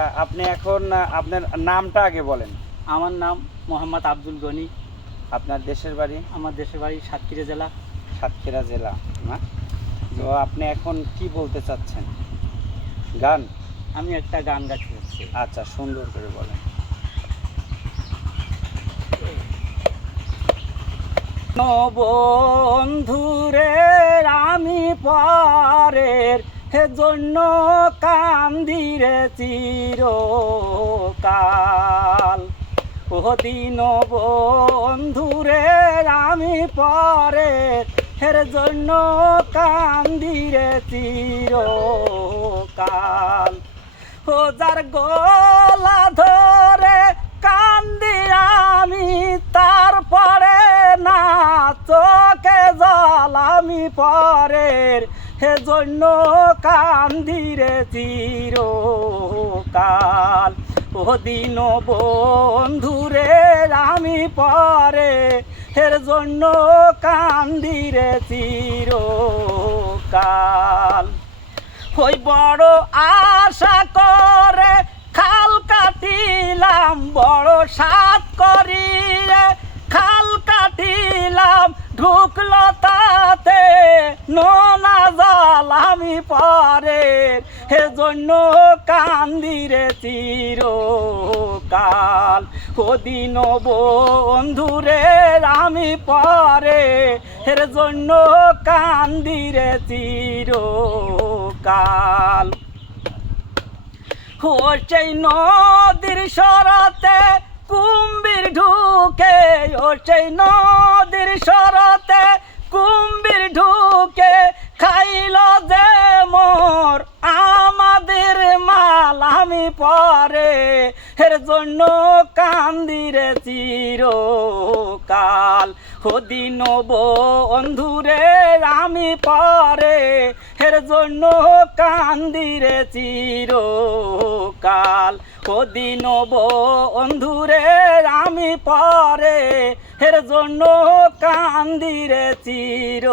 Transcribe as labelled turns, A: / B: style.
A: আপনি এখন আপনার নামটা আগে বলেন।
B: আমার নাম মোহাম্মদ আব্দুল গনি।
A: আপনার দেশের বাড়ি?
B: আমার দেশের বাড়ি সাতক্ষীরা জেলা।
A: সাতক্ষীরা জেলা না? তো আপনি এখন কি বলতে চাচ্ছেন? গান?
B: আমি একটা গান গাইতে যাচ্ছি
A: আচ্ছা সুন্দর করে বলেন।
B: বন্ধুরে আমি পরের হে জন্য কান্দিরে চিরকাল। ও দিন বন্ধুরে, আমি পরে হের জন্য কান্দিরে চিরকাল। ও যার গলা আমি পরের, হে জন্য কান্দিরে চিরকাল। ও দিন বন্ধুরে আমি পরে হের জন্য কান্দিরে চিরকাল। ওই বড় আশা করে খাল কাটিলাম, বড় সাত করিলে খাল কাটিলাম, ঢুকলো তাতে নোনা আমি পরে। হে জন্য কান্দিরে চিরকাল। ও দিন বন্ধুরে আমি পরে। এর জন্য কান্দিরে চিরকাল। ও সেই নদীর সরতে কুম্ভীর ঢুকে। ও সেই নদীর সরতে কুম্ভীর ঢুকে খাইল যে মোর, আমাদের মাল আমি পরে। এর জন্য কান্দিরে চিরকাল। ও দিন বন্ধুরে আমি পরে। এর জন্য কান্দিরে চিরকাল। ও দিন বন্ধুরে আমি পরে। এর জন্য কান্দিরে চিরকাল।